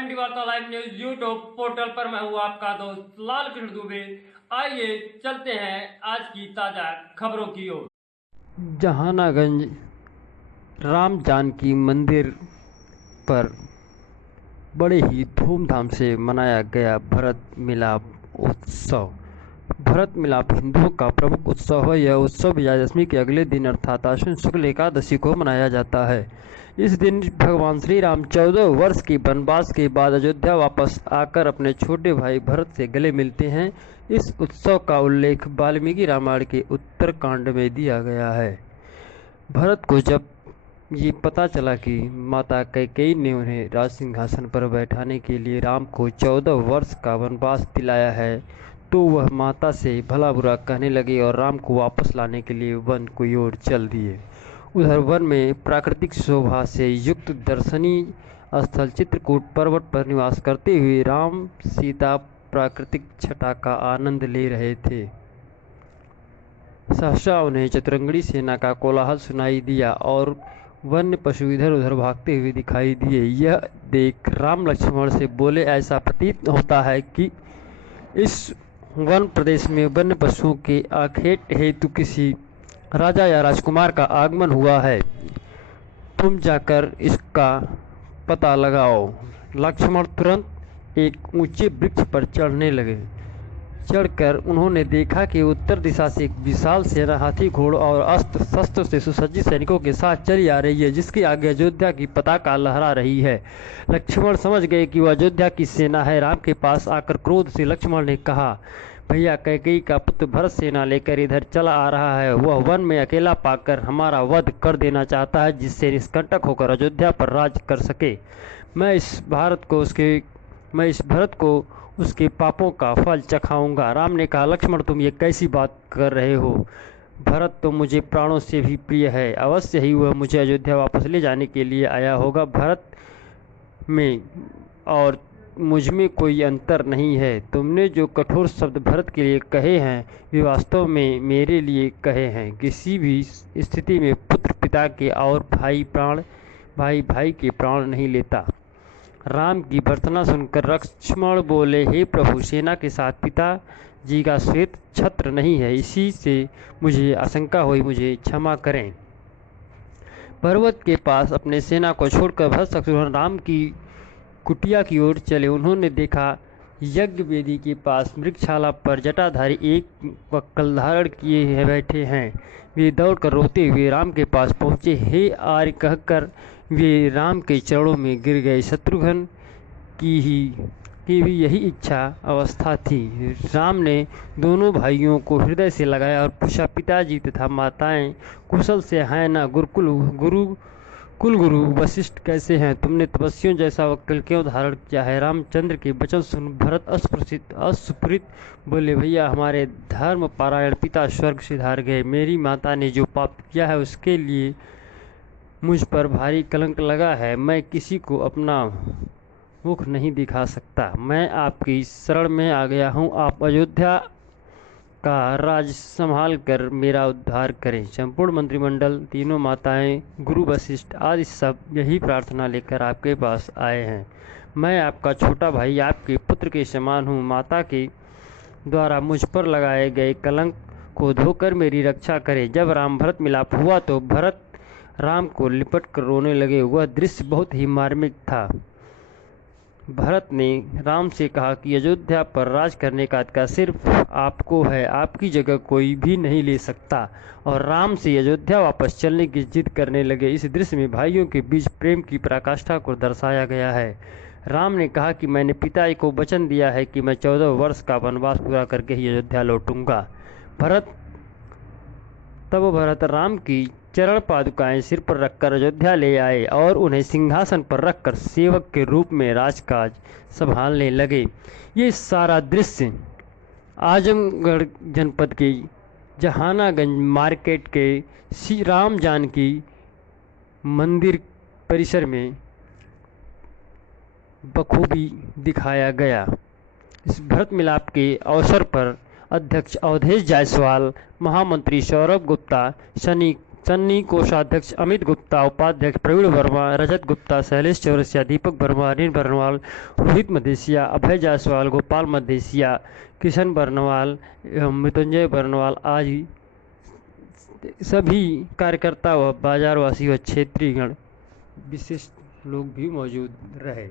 MD वार्ता live news YouTube portal पर मैं हूँ आपका दोस्त लाल कृष्ण दुबे। आइए चलते हैं आज की ताजा खबरों की ओर। जहानागंज राम जानकी मंदिर पर बड़े ही धूमधाम से मनाया गया भरत मिलाप उत्सव। भरत मिलाप हिंदुओं का प्रमुख उत्सव है। यह उत्सव विजयादशमी के अगले दिन अर्थात आश्विन शुक्ल एकादशी को मनाया जाता है। इस दिन भगवान श्री राम 14 वर्ष की वनवास के बाद अयोध्या वापस आकर अपने छोटे भाई भरत से गले मिलते हैं। इस उत्सव का उल्लेख वाल्मीकि रामायण के उत्तरकांड में दिया गया है। भरत को जब ये पता चला कि माता कैकेयी ने उन्हें राज सिंहासन पर बैठाने के लिए राम को 14 वर्ष का वनवास दिलाया है, तो वह माता से भला बुरा कहने लगे और राम को वापस लाने के लिए वन की ओर चल दिए। उधर वन में प्राकृतिक शोभा से युक्त दर्शनीय स्थल चित्रकूट पर्वत पर निवास करते हुए राम सीता प्राकृतिक छटा का आनंद ले रहे थे। सहसा उन्हें चतुरंगड़ी सेना का कोलाहल सुनाई दिया और वन्य पशु इधर उधर भागते हुए दिखाई दिए। यह देख राम लक्ष्मण से बोले, ऐसा प्रतीत होता है कि इस वन प्रदेश में वन्य पशुओं के आखेट हेतु किसी राजा या राजकुमार का आगमन हुआ है। तुम जाकर इसका पता लगाओ। लक्ष्मण तुरंत एक ऊंचे वृक्ष पर चढ़ने लगे। चढ़कर उन्होंने देखा कि उत्तर दिशा से एक विशाल सेना हाथी घोड़ और अस्त्र शस्त्र से सुसज्जित सैनिकों के साथ चली आ रही है, जिसके आगे अयोध्या की पताका लहरा रही है। लक्ष्मण समझ गए कि वह अयोध्या की सेना है। राम के पास आकर क्रोध से लक्ष्मण ने कहा, भैया, कैकेयी का पुत्र भरत सेना लेकर इधर चला आ रहा है। वह वन में अकेला पाकर हमारा वध कर देना चाहता है, जिससे निष्कंटक होकर अयोध्या पर राज कर सके। मैं इस भरत को उसके पापों का फल चखाऊंगा। राम ने कहा, लक्ष्मण, तुम ये कैसी बात कर रहे हो? भरत तो मुझे प्राणों से भी प्रिय है। अवश्य ही वह मुझे अयोध्या वापस ले जाने के लिए आया होगा। भरत में और मुझ में कोई अंतर नहीं है। तुमने जो कठोर शब्द भरत के लिए कहे हैं, वे वास्तव में मेरे लिए कहे हैं। किसी भी स्थिति में पुत्र पिता के और भाई भाई के प्राण नहीं लेता। राम की भर्त्सना सुनकर लक्ष्मण बोले, हे प्रभु, सेना के साथ पिता जी का श्वेत छत्र नहीं है, इसी से मुझे आशंका हुई, मुझे क्षमा करें। पर्वत के पास अपने सेना को छोड़कर भरत शत्रुघ्न राम की कुटिया की ओर चले। उन्होंने देखा यज्ञ वेदी के पास मृगशाला पर जटाधारी एक वक्कल धारण किए बैठे हैं। वे दौड़कर रोते हुए राम के पास पहुँचे। हे आर्य कहकर वे राम के चरणों में गिर गए। शत्रुघ्न की भी यही इच्छा अवस्था थी। राम ने दोनों भाइयों को हृदय से लगाया और पूछा, पिताजी तथा माताएं कुशल से हैं ना? कुलगुरु वशिष्ठ कैसे हैं? तुमने तपस्वियों जैसा वक्कल क्यों धारण किया है? रामचंद्र के वचन सुन भरत अस्फुरित बोले, भैया, हमारे धर्म पारायण पिता स्वर्ग सिधार गए। मेरी माता ने जो पाप किया है उसके लिए मुझ पर भारी कलंक लगा है। मैं किसी को अपना मुख नहीं दिखा सकता। मैं आपकी शरण में आ गया हूँ। आप अयोध्या का राज संभाल कर मेरा उद्धार करें। संपूर्ण मंत्रिमंडल, तीनों माताएं, गुरु वशिष्ठ आदि सब यही प्रार्थना लेकर आपके पास आए हैं। मैं आपका छोटा भाई आपके पुत्र के समान हूँ। माता के द्वारा मुझ पर लगाए गए कलंक को धोकर मेरी रक्षा करें। जब राम भरत मिलाप हुआ तो भरत राम को लिपट कर रोने लगे। वह दृश्य बहुत ही मार्मिक था। भरत ने राम से कहा कि अयोध्या पर राज करने का अधिकार सिर्फ आपको है, आपकी जगह कोई भी नहीं ले सकता, और राम से अयोध्या वापस चलने की जिद करने लगे। इस दृश्य में भाइयों के बीच प्रेम की पराकाष्ठा को दर्शाया गया है। राम ने कहा कि मैंने पिता को वचन दिया है कि मैं 14 वर्ष का वनवास पूरा करके ही अयोध्या लौटूंगा। तब भरत राम की चरण पादुकाएं सिर पर रखकर अयोध्या ले आए और उन्हें सिंहासन पर रखकर सेवक के रूप में राजकाज संभालने लगे। ये सारा दृश्य आजमगढ़ जनपद के जहानागंज मार्केट के श्री राम जानकी मंदिर परिसर में बखूबी दिखाया गया। इस भरत मिलाप के अवसर पर अध्यक्ष अवधेश जायसवाल, महामंत्री सौरभ गुप्ता, सनी चन्नी कोषाध्यक्ष अमित गुप्ता, उपाध्यक्ष प्रवीण वर्मा, रजत गुप्ता, शैलेश चौरसिया, दीपक वर्मा, अनिल बर्नवाल, रोहित मदेसिया, अभय जायसवाल, गोपाल मदेसिया, किशन बर्नवाल एवं मृत्युंजय बर्नवाल आदि सभी कार्यकर्ता व बाजारवासी व क्षेत्रीय गण विशिष्ट लोग भी मौजूद रहे।